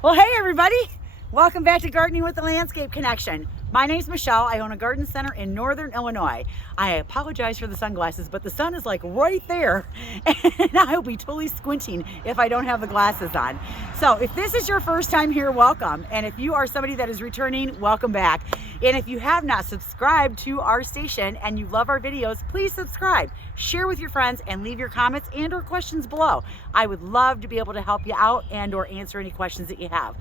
Well, hey everybody, welcome back to Gardening with the Landscape Connection. My name's Michelle. I own a garden center in Northern Illinois. I apologize for the sunglasses, but the sun is like right there and I'll be totally squinting if I don't have the glasses on. So if this is your first time here, welcome. And if you are somebody that is returning, welcome back. And if you have not subscribed to our station and you love our videos, please subscribe, share with your friends, and leave your comments and or questions below. I would love to be able to help you out and or answer any questions that you have.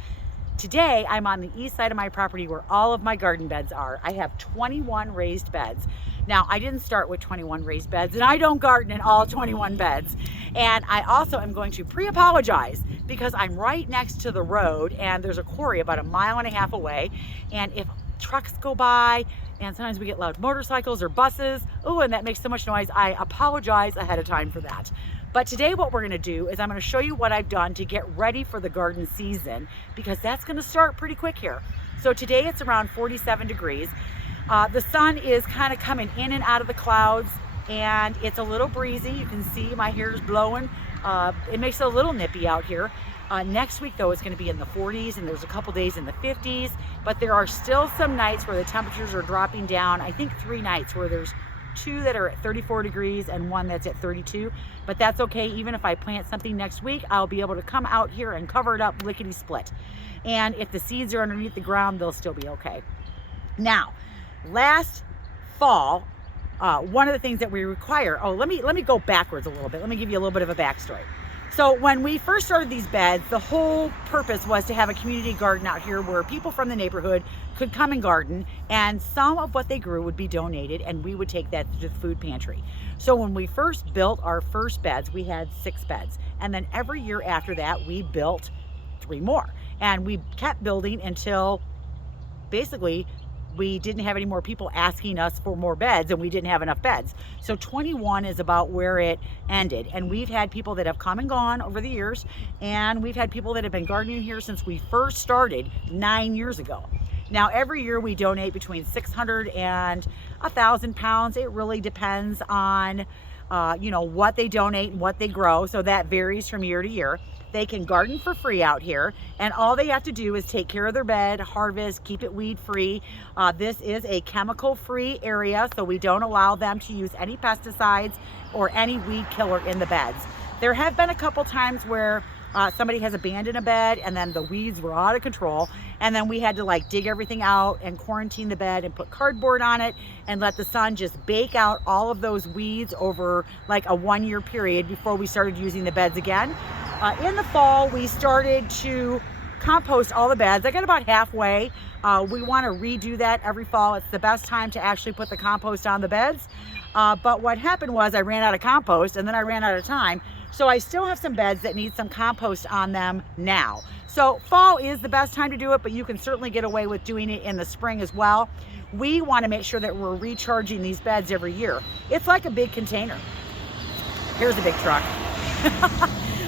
Today, I'm on the east side of my property where all of my garden beds are. I have 21 raised beds. Now, I didn't start with 21 raised beds, and I don't garden in all 21 beds. And I also am going to pre-apologize because I'm right next to the road, and there's a quarry about 1.5 miles away. And if trucks go by, and sometimes we get loud motorcycles or buses, oh, and that makes so much noise, I apologize ahead of time for that. But today what we're gonna do is I'm gonna show you what I've done to get ready for the garden season, because that's gonna start pretty quick here. So today it's around 47 degrees. The sun is kind of coming in and out of the clouds, and it's a little breezy. You can see my hair is blowing. It makes it a little nippy out here. Next week though, it's gonna be in the 40s, and there's a couple days in the 50s, but there are still some nights where the temperatures are dropping down. I think 3 nights where there's 2 that are at 34 degrees and 1 that's at 32, but that's okay. Even if I plant something next week, I'll be able to come out here and cover it up lickety split. And if the seeds are underneath the ground, they'll still be okay. Now, last fall, one of the things that we require, let me go backwards a little bit. Let me give you a little bit of a backstory. So when we first started these beds, the whole purpose was to have a community garden out here where people from the neighborhood could come and garden, and some of what they grew would be donated, and we would take that to the food pantry. So when we first built our first beds, we had 6 beds. And then every year after that, we built 3 more. And we kept building until basically we didn't have any more people asking us for more beds, and we didn't have enough beds. So 21 is about where it ended. And we've had people that have come and gone over the years, and we've had people that have been gardening here since we first started 9 years ago. Now, every year we donate between 600 and 1,000 pounds. It really depends on what they donate and what they grow. So that varies from year to year. They can garden for free out here, and all they have to do is take care of their bed, harvest, keep it weed free. This is a chemical free area, so we don't allow them to use any pesticides or any weed killer in the beds. There have been a couple times where somebody has abandoned a bed and then the weeds were out of control, and then we had to dig everything out and quarantine the bed and put cardboard on it and let the sun just bake out all of those weeds over like a 1-year period before we started using the beds again. In the fall, we started to compost all the beds. I got about halfway. We want to redo that every fall. It's the best time to actually put the compost on the beds. But what happened was I ran out of compost, and then I ran out of time. So I still have some beds that need some compost on them now. So fall is the best time to do it, but you can certainly get away with doing it in the spring as well. We want to make sure that we're recharging these beds every year. It's like a big container. Here's a big truck.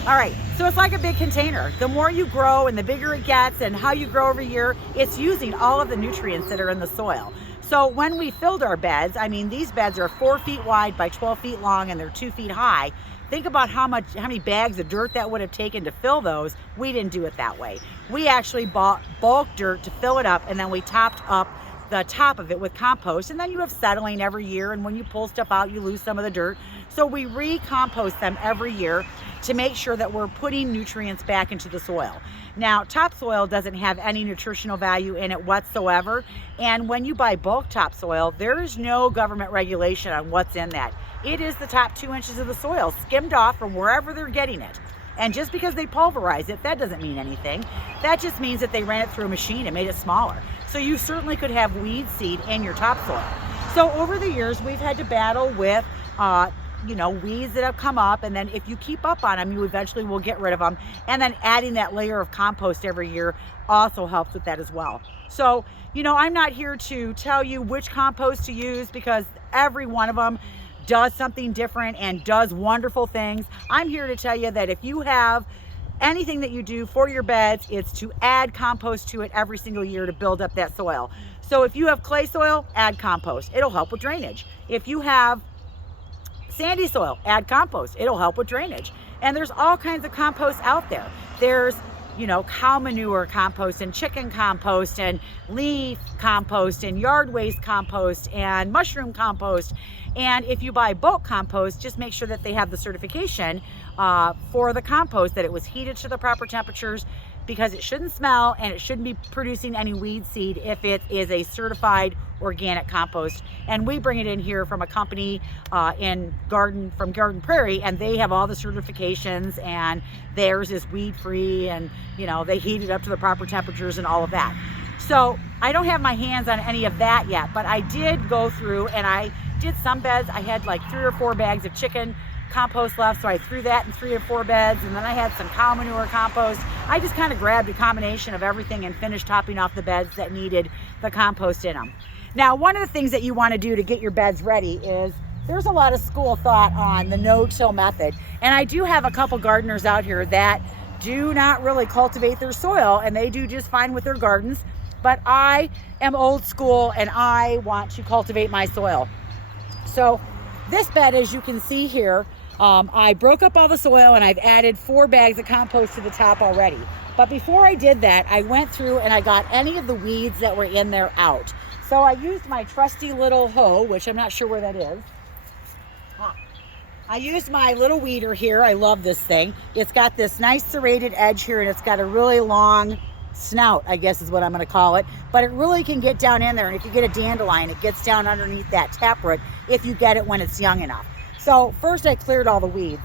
All right, so it's like a big container. The more you grow and the bigger it gets, and how you grow every year, it's using all of the nutrients that are in the soil. So when we filled our beds, I mean, these beds are 4 feet wide by 12 feet long, and they're 2 feet high. Think about how many bags of dirt that would have taken to fill those. We didn't do it that way. We actually bought bulk dirt to fill it up, and then we topped up the top of it with compost, and then you have settling every year, and when you pull stuff out, you lose some of the dirt. So we recompost them every year to make sure that we're putting nutrients back into the soil. Now, topsoil doesn't have any nutritional value in it whatsoever, and when you buy bulk topsoil, there is no government regulation on what's in that. It is the top 2 inches of the soil skimmed off from wherever they're getting it. And just because they pulverize it, that doesn't mean anything. That just means that they ran it through a machine and made it smaller. So you certainly could have weed seed in your topsoil. So over the years, we've had to battle with weeds that have come up, and then if you keep up on them, you eventually will get rid of them. And then adding that layer of compost every year also helps with that as well. So, I'm not here to tell you which compost to use, because every one of them does something different and does wonderful things. I'm here to tell you that if you have anything that you do for your beds, it's to add compost to it every single year to build up that soil. So if you have clay soil, add compost. It'll help with drainage. If you have sandy soil, add compost. It'll help with drainage. And there's all kinds of compost out there. There's cow manure compost and chicken compost and leaf compost and yard waste compost and mushroom compost. And if you buy bulk compost, just make sure that they have the certification for the compost, that it was heated to the proper temperatures, because it shouldn't smell and it shouldn't be producing any weed seed if it is a certified organic compost. And we bring it in here from a company from Garden Prairie, and they have all the certifications, and theirs is weed free, and they heat it up to the proper temperatures and all of that. So I don't have my hands on any of that yet, but I did go through and I did some beds. I had like 3 or 4 bags of chicken compost left, so I threw that in 3 or 4 beds, and then I had some cow manure compost. I just kind of grabbed a combination of everything and finished topping off the beds that needed the compost in them. Now, one of the things that you want to do to get your beds ready is, there's a lot of school thought on the no-till method, and I do have a couple gardeners out here that do not really cultivate their soil, and they do just fine with their gardens, but I am old school and I want to cultivate my soil. So this bed, as you can see here, I broke up all the soil and I've added 4 bags of compost to the top already. But before I did that, I went through and I got any of the weeds that were in there out. So I used my trusty little hoe, which I'm not sure where that is. I used my little weeder here. I love this thing. It's got this nice serrated edge here, and it's got a really long snout, I guess is what I'm going to call it, but it really can get down in there. And if you get a dandelion, it gets down underneath that taproot if you get it when it's young enough. So first I cleared all the weeds.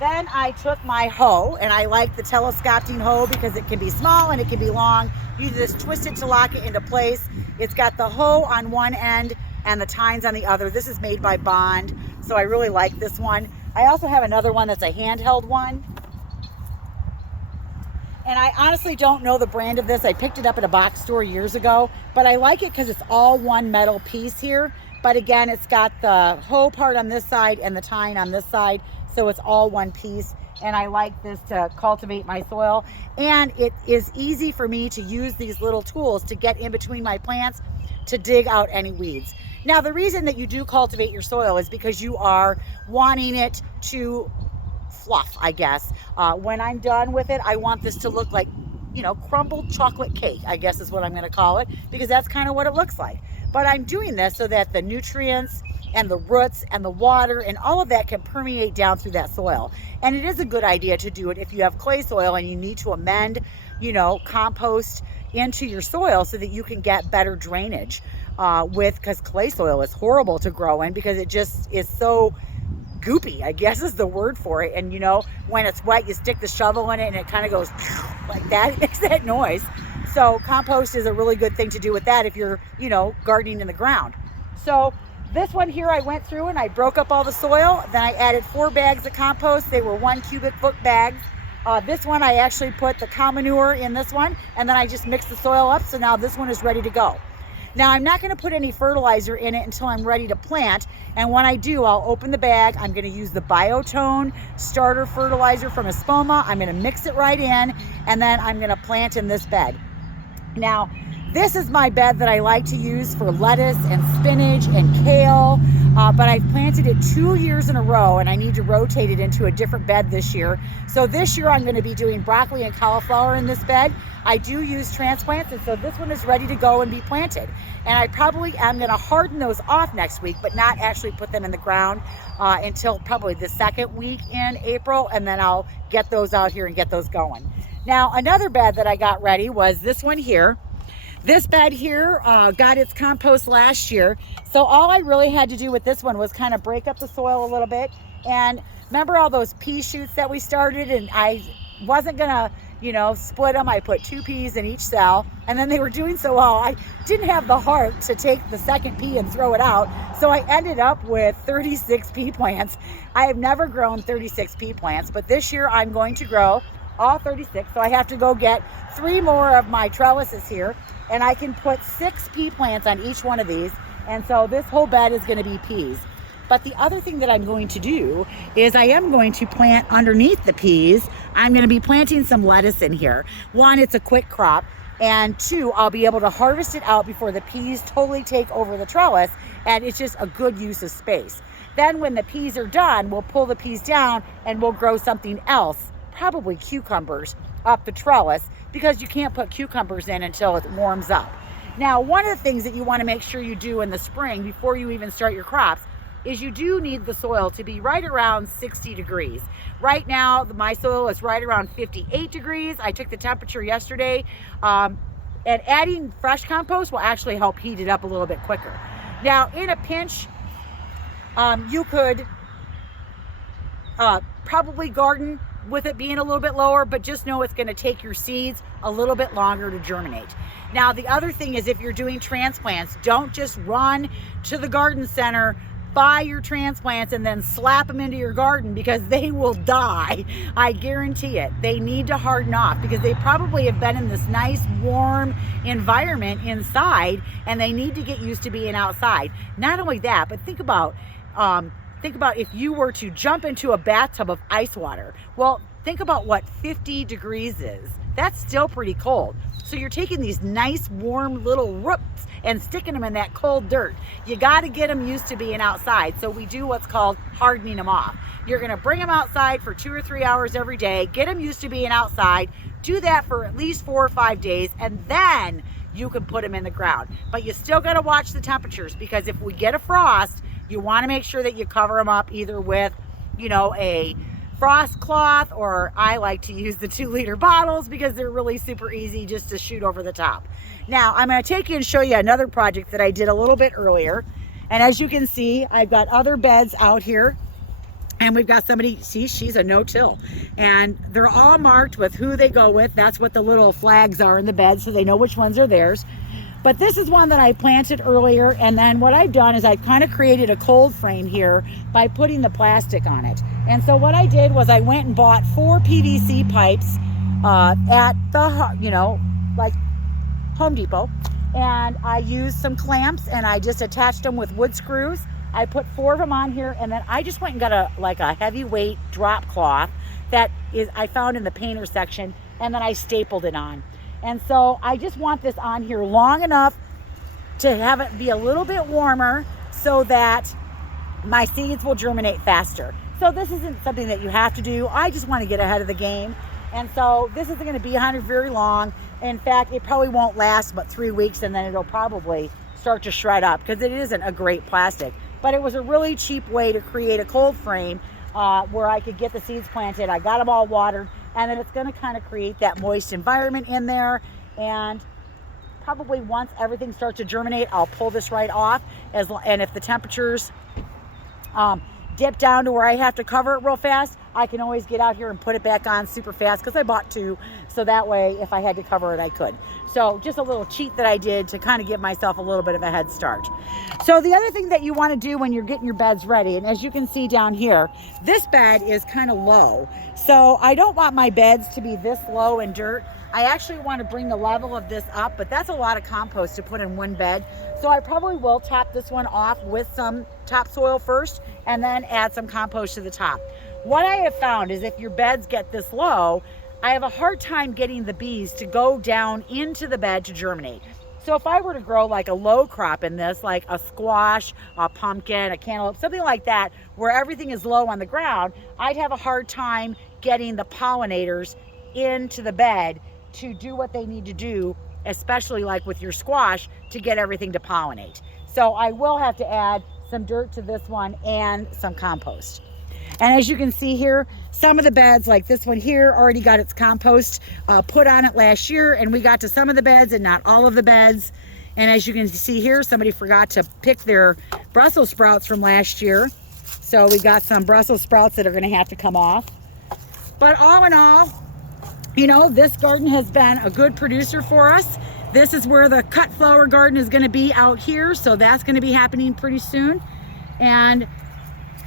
Then I took my hoe, and I like the telescoping hoe because it can be small and it can be long. You just twist it to lock it into place. It's got the hoe on one end and the tines on the other. This is made by Bond, so I really like this one. I also have another one that's a handheld one. And I honestly don't know the brand of this. I picked it up at a box store years ago, but I like it because it's all one metal piece here. But again, it's got the hoe part on this side and the tine on this side, so it's all one piece. And I like this to cultivate my soil. And it is easy for me to use these little tools to get in between my plants to dig out any weeds. Now, the reason that you do cultivate your soil is because you are wanting it to fluff, I guess. When I'm done with it, I want this to look like, crumbled chocolate cake, I guess is what I'm going to call it, because that's kind of what it looks like. But I'm doing this so that the nutrients and the roots and the water and all of that can permeate down through that soil. And it is a good idea to do it if you have clay soil and you need to amend, compost into your soil so that you can get better drainage because clay soil is horrible to grow in because it just is so goopy, I guess is the word for it. And when it's wet, you stick the shovel in it and it kind of goes like that. It makes that noise. So compost is a really good thing to do with that if you're, gardening in the ground. So this one here, I went through and I broke up all the soil. Then I added 4 bags of compost. They were 1 cubic foot bags. This one, I actually put the cow manure in this one, and then I just mixed the soil up. So now this one is ready to go. Now, I'm not going to put any fertilizer in it until I'm ready to plant. And when I do, I'll open the bag. I'm going to use the Biotone starter fertilizer from Espoma. I'm going to mix it right in, and then I'm going to plant in this bed. Now, this is my bed that I like to use for lettuce and spinach and kale, but I've planted it 2 years in a row, and I need to rotate it into a different bed this year. So this year I'm going to be doing broccoli and cauliflower in this bed. I do use transplants, and so this one is ready to go and be planted. And I probably am going to harden those off next week, but not actually put them in the ground until probably the 2nd week in April, and then I'll get those out here and get those going. Now, another bed that I got ready was this one here. This bed here got its compost last year. So all I really had to do with this one was kind of break up the soil a little bit. And remember all those pea shoots that we started, and I wasn't gonna, split them. I put 2 peas in each cell, and then they were doing so well. I didn't have the heart to take the second pea and throw it out. So I ended up with 36 pea plants. I have never grown 36 pea plants, but this year I'm going to grow all 36. So I have to go get 3 more of my trellises here, and I can put 6 pea plants on each one of these. And so this whole bed is going to be peas. But the other thing that I'm going to do is I am going to plant underneath the peas. I'm going to be planting some lettuce in here. 1, it's a quick crop, and 2, I'll be able to harvest it out before the peas totally take over the trellis, and it's just a good use of space. Then when the peas are done, we'll pull the peas down and we'll grow something else probably cucumbers up the trellis, because you can't put cucumbers in until it warms up. Now, one of the things that you want to make sure you do in the spring before you even start your crops is you do need the soil to be right around 60 degrees. Right now, my soil is right around 58 degrees. I took the temperature yesterday, and adding fresh compost will actually help heat it up a little bit quicker. Now, in a pinch, you could probably garden with it being a little bit lower, but just know it's going to take your seeds a little bit longer to germinate. Now, the other thing is, if you're doing transplants, don't just run to the garden center, buy your transplants, and then slap them into your garden, because they will die. I guarantee it. They need to harden off, because they probably have been in this nice warm environment inside, and they need to get used to being outside. Not only that, but think about if you were to jump into a bathtub of ice water. Well, think about what 50 degrees is. That's still pretty cold. So you're taking these nice warm little roots and sticking them in that cold dirt. You got to get them used to being outside. So we do what's called hardening them off. You're going to bring them outside for 2 or 3 hours every day, get them used to being outside, do that for at least 4 or 5 days, and then you can put them in the ground. But you still got to watch the temperatures, because if we get a frost, you want to make sure that you cover them up either with, a frost cloth, or I like to use the 2-liter bottles, because they're really super easy just to shoot over the top. Now, I'm going to take you and show you another project that I did a little bit earlier. And as you can see, I've got other beds out here, and we've got somebody, see, she's a no-till, and they're all marked with who they go with. That's what the little flags are in the bed, so they know which ones are theirs. But this is one that I planted earlier, and then what I've done is I've kind of created a cold frame here by putting the plastic on it. And so what I did was I went and bought 4 PVC pipes at the, like Home Depot, and I used some clamps, and I just attached them with wood screws. I put 4 of them on here, and then I just went and got a heavyweight drop cloth that I found in the painter section, and then I stapled it on. And so I just want this on here long enough to have it be a little bit warmer so that my seeds will germinate faster. So this isn't something that you have to do. I just want to get ahead of the game. And so this isn't going to be on here very long. In fact, it probably won't last but 3 weeks, and then it'll probably start to shred up, because it isn't a great plastic. But it was a really cheap way to create a cold frame where I could get the seeds planted. I got them all watered. And then it's going to kind of create that moist environment in there. And probably once everything starts to germinate, I'll pull this right off. And if the temperatures dip down to where I have to cover it real fast, I can always get out here and put it back on super fast, because I bought 2. So that way, if I had to cover it, I could. So just a little cheat that I did to kind of give myself a little bit of a head start. So the other thing that you want to do when you're getting your beds ready, and as you can see down here, this bed is kind of low. So I don't want my beds to be this low in dirt. I actually want to bring the level of this up, but that's a lot of compost to put in one bed. So I probably will top this one off with some topsoil first, and then add some compost to the top. What I have found is if your beds get this low, I have a hard time getting the bees to go down into the bed to germinate. So if I were to grow like a low crop in this, like a squash, a pumpkin, a cantaloupe, something like that, where everything is low on the ground, I'd have a hard time getting the pollinators into the bed to do what they need to do, especially like with your squash, to get everything to pollinate. So I will have to add some dirt to this one and some compost. And as you can see here, some of the beds, like this one here, already got its compost put on it last year, and we got to some of the beds and not all of the beds. And as you can see here, somebody forgot to pick their Brussels sprouts from last year. So we got some Brussels sprouts that are going to have to come off. But all in all, this garden has been a good producer for us. This is where the cut flower garden is going to be out here, so that's going to be happening pretty soon. And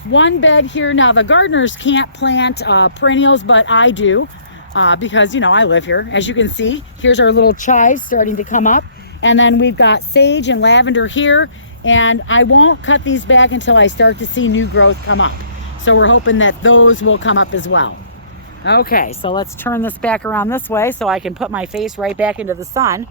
one bed here, now the gardeners can't plant perennials, but I do because I live here. As you can see, here's our little chives starting to come up, and then we've got sage and lavender here, and I won't cut these back until I start to see new growth come up. So we're hoping that those will come up as well. Okay, so let's turn this back around this way so I can put my face right back into the sun.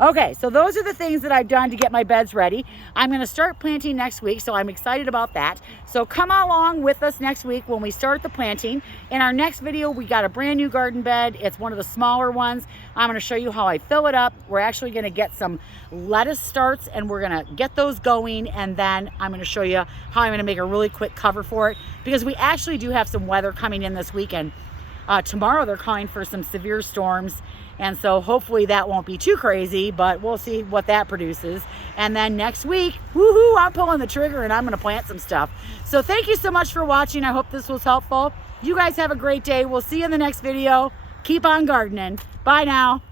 Okay, so those are the things that I've done to get my beds ready. I'm going to start planting next week, so I'm excited about that. So come along with us next week when we start the planting. In our next video, we got a brand new garden bed. It's one of the smaller ones. I'm going to show you how I fill it up. We're actually going to get some lettuce starts, and we're going to get those going, and then I'm going to show you how I'm going to make a really quick cover for it, because we actually do have some weather coming in this weekend. Tomorrow they're calling for some severe storms, and so hopefully that won't be too crazy, but we'll see what that produces. And then next week, woohoo, I'm pulling the trigger and I'm going to plant some stuff. So thank you so much for watching. I hope this was helpful. You guys have a great day. We'll see you in the next video. Keep on gardening. Bye now.